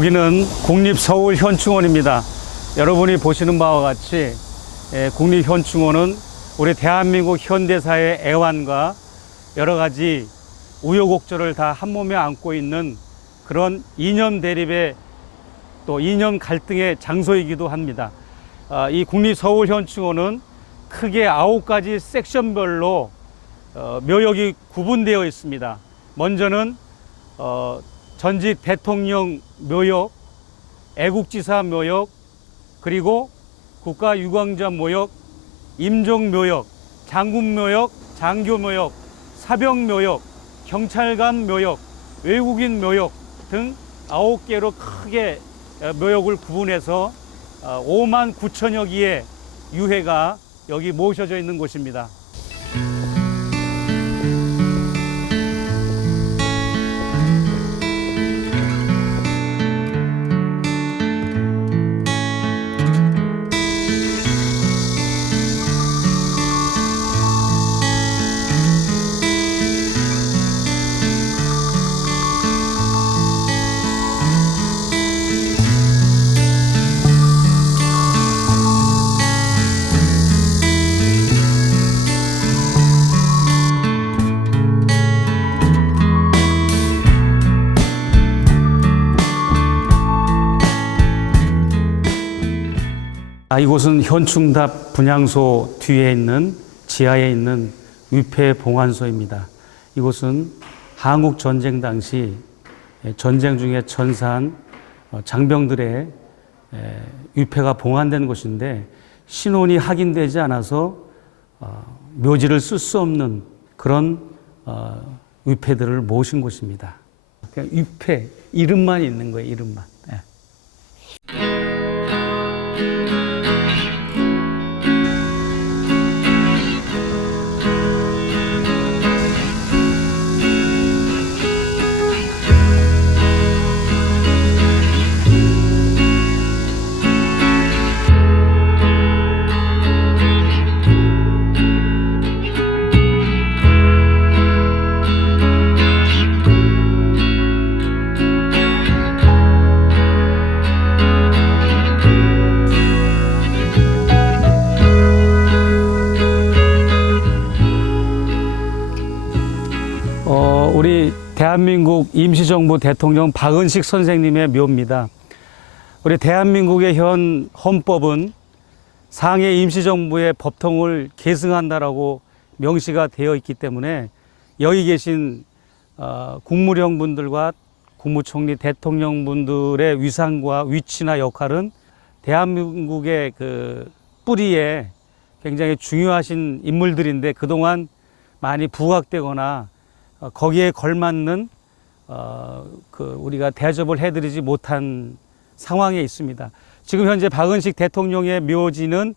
여기는 국립서울현충원입니다. 여러분이 보시는 바와 같이 국립현충원은 우리 대한민국 현대사의 애환과 여러 가지 우여곡절을 다 한 몸에 안고 있는 그런 이념 대립의 또 이념 갈등의 장소이기도 합니다. 이 국립서울현충원은 크게 9가지 섹션별로 묘역이 구분되어 있습니다. 먼저는 전직 대통령 묘역, 애국지사 묘역, 그리고 국가유공자 묘역, 임종 묘역, 장군 묘역, 장교 묘역, 사병 묘역, 경찰관 묘역, 외국인 묘역 등 9개로 크게 묘역을 구분해서 5만 9천여 개의 유해가 여기 모셔져 있는 곳입니다. 이곳은 현충답 분향소 뒤에 있는 지하에 있는 위패봉안소입니다. 이곳은 한국 전쟁 당시 전쟁 중에 전사한 장병들의 위패가 봉안된 곳인데 신원이 확인되지 않아서 묘지를 쓸 수 없는 그런 위패들을 모신 곳입니다. 그냥 위패 이름만 있는 거예요. 이름만. 우리 대한민국 임시정부 대통령 박은식 선생님의 묘입니다. 우리 대한민국의 현 헌법은 상해 임시정부의 법통을 계승한다라고 명시가 되어 있기 때문에 여기 계신 국무령분들과 국무총리 대통령분들의 위상과 위치나 역할은 대한민국의 그 뿌리에 굉장히 중요하신 인물들인데 그동안 많이 부각되거나 거기에 걸맞는 우리가 대접을 해드리지 못한 상황에 있습니다. 지금 현재 박은식 대통령의 묘지는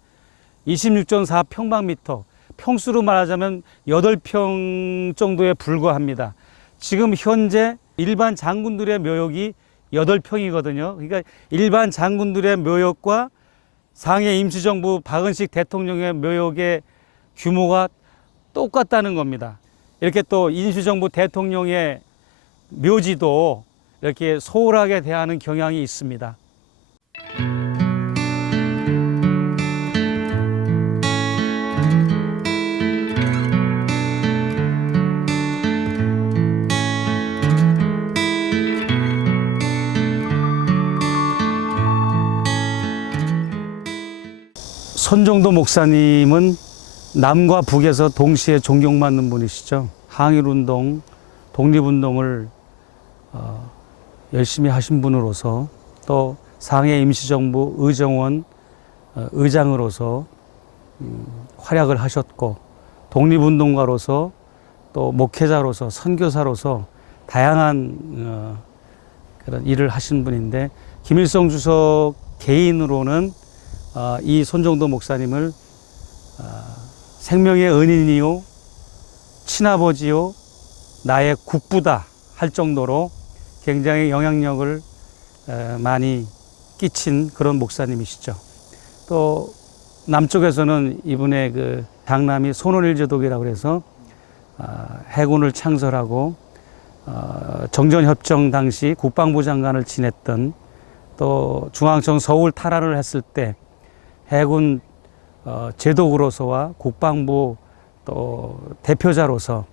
26.4평방미터, 평수로 말하자면 8평 정도에 불과합니다. 지금 현재 일반 장군들의 묘역이 8평이거든요. 그러니까 일반 장군들의 묘역과 상해 임시정부 박은식 대통령의 묘역의 규모가 똑같다는 겁니다. 이렇게 또 임시정부 대통령의 묘지도 이렇게 소홀하게 대하는 경향이 있습니다. 손정도 목사님은 남과 북에서 동시에 존경받는 분이시죠. 항일운동, 독립운동을 열심히 하신 분으로서 또 상해 임시정부 의정원 의장으로서 활약을 하셨고 독립운동가로서 또 목회자로서 선교사로서 다양한 그런 일을 하신 분인데 김일성 주석 개인으로는 이 손정도 목사님을 생명의 은인이요, 친아버지요, 나의 국부다 할 정도로 굉장히 영향력을 많이 끼친 그런 목사님이시죠. 또 남쪽에서는 이분의 그 장남이 손원일제독이라고 해서 해군을 창설하고 정전협정 당시 국방부 장관을 지냈던 또 중앙청 서울 탈환을 했을 때 해군 제독으로서와 국방부 또 대표자로서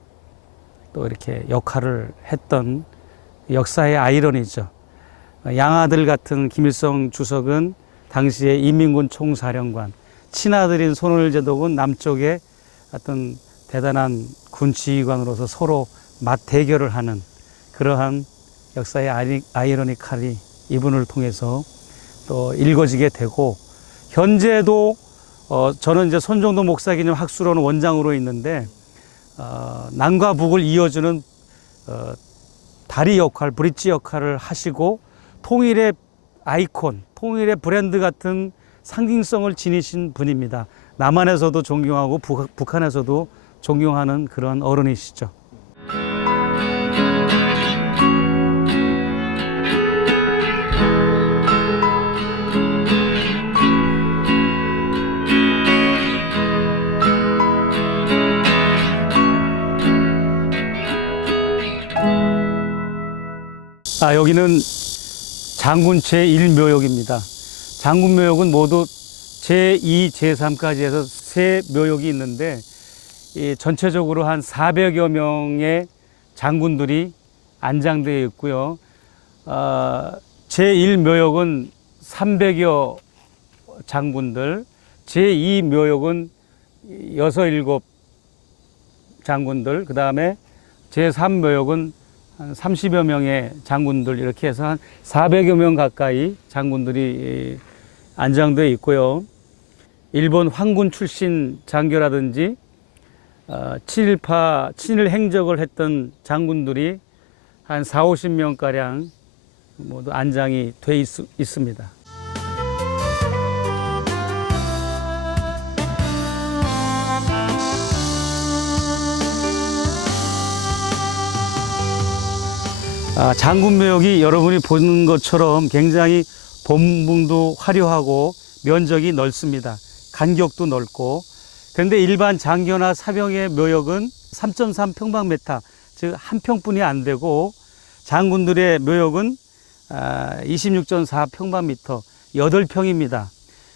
또 이렇게 역할을 했던 역사의 아이러니죠. 양아들 같은 김일성 주석은 당시에 인민군 총사령관, 친아들인 손원일 제독은 남쪽의 어떤 대단한 군 지휘관으로서 서로 맞대결을 하는 그러한 역사의 아이러니칼이 이분을 통해서 또 읽어지게 되고, 현재도 저는 이제 손정도 목사기념 학술원 원장으로 있는데 남과 북을 이어주는 다리 역할, 브릿지 역할을 하시고 통일의 아이콘, 통일의 브랜드 같은 상징성을 지니신 분입니다. 남한에서도 존경하고 북한에서도 존경하는 그런 어른이시죠. 여기는 장군 제1묘역입니다. 장군 묘역은 모두 제2, 제3까지 해서 세 묘역이 있는데 전체적으로 한 400여 명의 장군들이 안장되어 있고요. 제1묘역은 300여 장군들, 제2묘역은 6, 7 장군들, 그 다음에 제3묘역은 한 30여 명의 장군들, 이렇게 해서 한 400여 명 가까이 장군들이 안장되어 있고요. 일본 황군 출신 장교라든지 친일 행적을 했던 장군들이 한 4, 50명가량 모두 안장이 되어 있습니다. 장군묘역이 여러분이 보는 것처럼 굉장히 본붕도 화려하고 면적이 넓습니다. 간격도 넓고. 그런데 일반 장교나 사병의 묘역은 3.3 평방미터, 즉 한 평뿐이 안 되고, 장군들의 묘역은 26.4 평방미터, 8평입니다.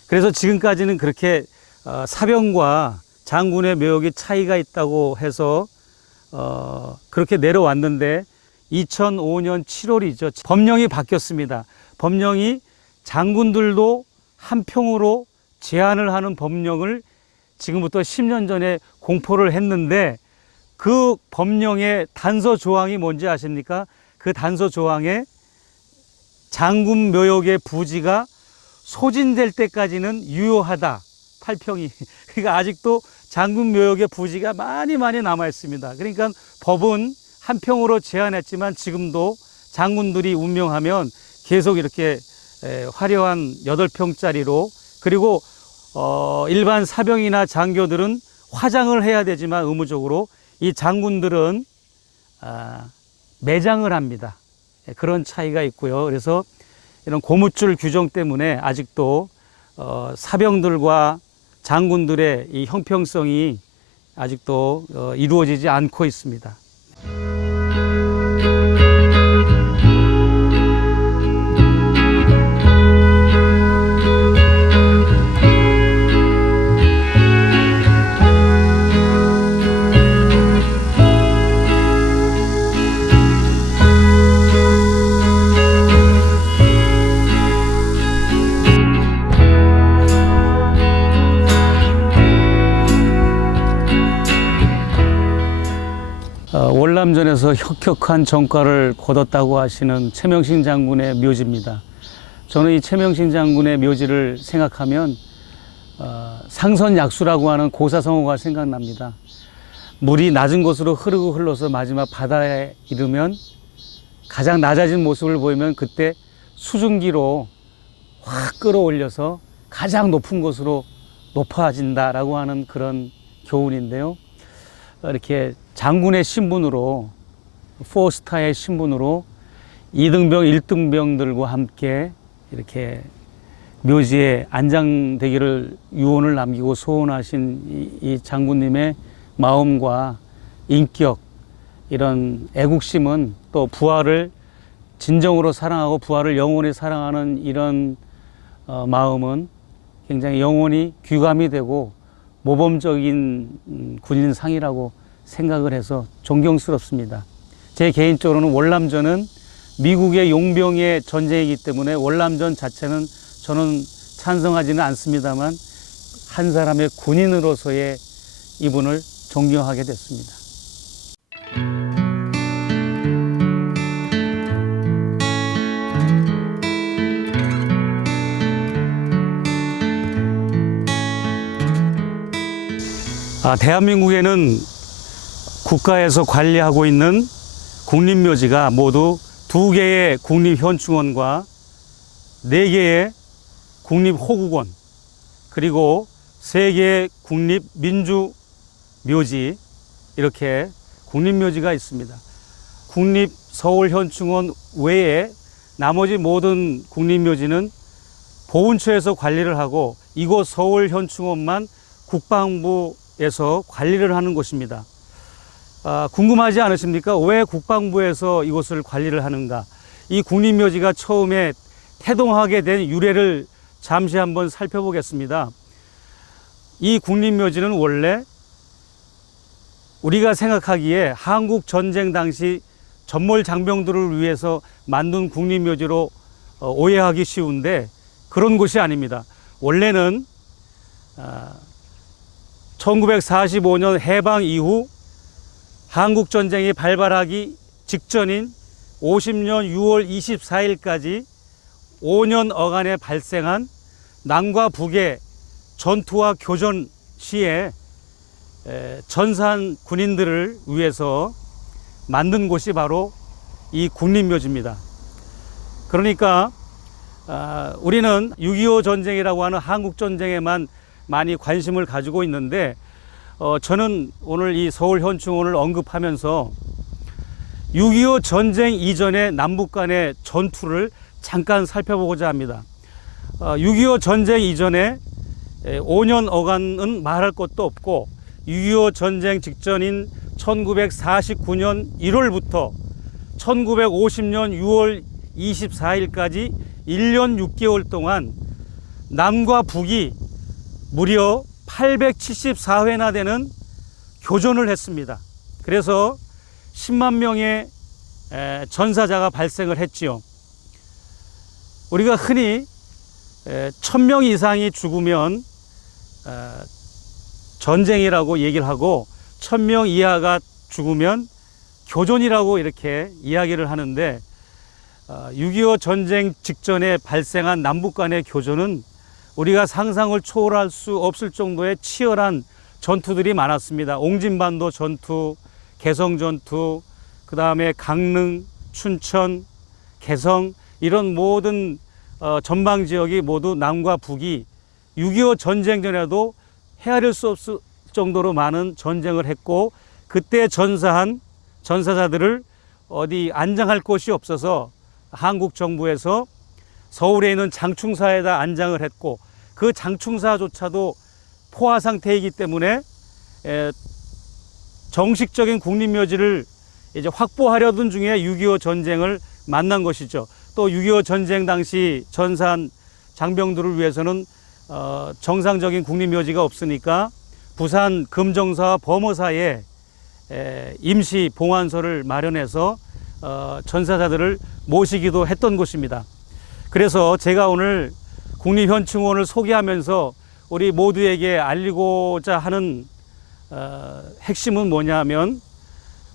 그래서 지금까지는 그렇게 사병과 장군의 묘역이 차이가 있다고 해서 그렇게 내려왔는데, 2005년 7월이죠. 법령이 바뀌었습니다. 법령이 장군들도 한 평으로 제한을 하는 법령을 지금부터 10년 전에 공포를 했는데, 그 법령의 단서 조항이 뭔지 아십니까? 그 단서 조항에 장군 묘역의 부지가 소진될 때까지는 유효하다. 8평이. 그러니까 아직도 장군 묘역의 부지가 많이 남아 있습니다. 그러니까 법은 한 평으로 제한했지만 지금도 장군들이 운명하면 계속 이렇게 화려한 8평짜리로, 그리고 일반 사병이나 장교들은 화장을 해야 되지만 의무적으로 이 장군들은 매장을 합니다. 그런 차이가 있고요. 그래서 이런 고무줄 규정 때문에 아직도 사병들과 장군들의 이 형평성이 아직도 이루어지지 않고 있습니다. 월남전에서 혁혁한 전과를 거뒀다고 하시는 최명신 장군의 묘지입니다. 저는 이 최명신 장군의 묘지를 생각하면 상선약수라고 하는 고사성어가 생각납니다. 물이 낮은 곳으로 흘러서 마지막 바다에 이르면 가장 낮아진 모습을 보이면 그때 수증기로 확 끌어올려서 가장 높은 곳으로 높아진다라고 하는 그런 교훈인데요. 이렇게 장군의 신분으로, 4스타의 신분으로 2등병, 1등병들과 함께 이렇게 묘지에 안장되기를 유언을 남기고 소원하신 이 장군님의 마음과 인격, 이런 애국심은 또 부활을 진정으로 사랑하고 부하를 영원히 사랑하는 이런 마음은 굉장히 영원히 귀감이 되고 모범적인 군인상이라고 생각을 해서 존경스럽습니다. 제 개인적으로는 월남전은 미국의 용병의 전쟁이기 때문에 월남전 자체는 저는 찬성하지는 않습니다만 한 사람의 군인으로서의 이분을 존경하게 됐습니다. 대한민국에는 국가에서 관리하고 있는 국립묘지가 모두 2개의 국립현충원과 4개의 국립호국원 그리고 3개의 국립민주묘지 이렇게 국립묘지가 있습니다. 국립서울현충원 외에 나머지 모든 국립묘지는 보훈처에서 관리를 하고 이곳 서울현충원만 국방부에서 관리를 하는 곳입니다. 궁금하지 않으십니까? 왜 국방부에서 이곳을 관리를 하는가? 이 국립묘지가 처음에 태동하게 된 유래를 잠시 한번 살펴보겠습니다. 이 국립묘지는 원래 우리가 생각하기에 한국 전쟁 당시 전몰 장병들을 위해서 만든 국립묘지로 오해하기 쉬운데 그런 곳이 아닙니다. 원래는 1945년 해방 이후 한국전쟁이 발발하기 직전인 50년 6월 24일까지 5년 어간에 발생한 남과 북의 전투와 교전 시에 전사한 군인들을 위해서 만든 곳이 바로 이 국립묘지입니다. 그러니까 우리는 6.25 전쟁이라고 하는 한국전쟁에만 많이 관심을 가지고 있는데 저는 오늘 이 서울현충원을 언급하면서 6.25 전쟁 이전의 남북 간의 전투를 잠깐 살펴보고자 합니다. 6.25 전쟁 이전에 5년 어간은 말할 것도 없고 6.25 전쟁 직전인 1949년 1월부터 1950년 6월 24일까지 1년 6개월 동안 남과 북이 무려 874회나 되는 교전을 했습니다. 그래서 10만 명의 전사자가 발생을 했지요. 우리가 흔히 1000명 이상이 죽으면 전쟁이라고 얘기를 하고 1000명 이하가 죽으면 교전이라고 이렇게 이야기를 하는데 6.25 전쟁 직전에 발생한 남북 간의 교전은 우리가 상상을 초월할 수 없을 정도의 치열한 전투들이 많았습니다. 옹진반도 전투, 개성 전투, 그 다음에 강릉, 춘천, 개성 이런 모든 전방 지역이 모두 남과 북이 6.25 전쟁 전에도 헤아릴 수 없을 정도로 많은 전쟁을 했고 그때 전사한 전사자들을 어디 안장할 곳이 없어서 한국 정부에서 서울에 있는 장충사에다 안장을 했고 그 장충사조차도 포화 상태이기 때문에 정식적인 국립묘지를 이제 확보하려던 중에 6.25 전쟁을 만난 것이죠. 또 6.25 전쟁 당시 전사한 장병들을 위해서는 정상적인 국립묘지가 없으니까 부산 금정사와 범어사에 임시 봉안소를 마련해서 전사자들을 모시기도 했던 곳입니다. 그래서 제가 오늘 국립현충원을 소개하면서 우리 모두에게 알리고자 하는 핵심은 뭐냐면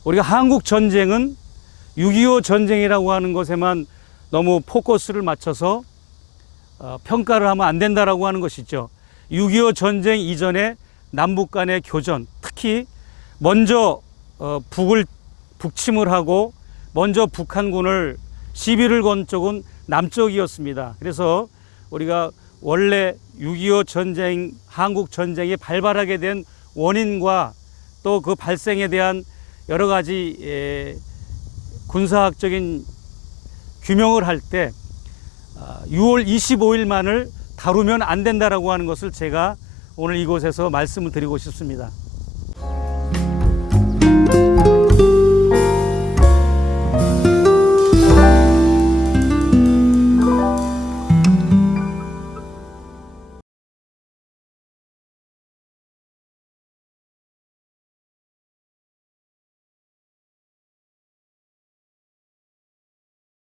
우리가 한국 전쟁은 6.25 전쟁이라고 하는 것에만 너무 포커스를 맞춰서 평가를 하면 안 된다라고 하는 것이죠. 6.25 전쟁 이전에 남북 간의 교전, 특히 먼저 북침을 하고 먼저 북한군을 시비를 건 쪽은 남쪽이었습니다. 그래서 우리가 원래 6.25 전쟁, 한국 전쟁이 발발하게 된 원인과 또 그 발생에 대한 여러 가지 군사학적인 규명을 할 때 6월 25일만을 다루면 안 된다라고 하는 것을 제가 오늘 이곳에서 말씀을 드리고 싶습니다.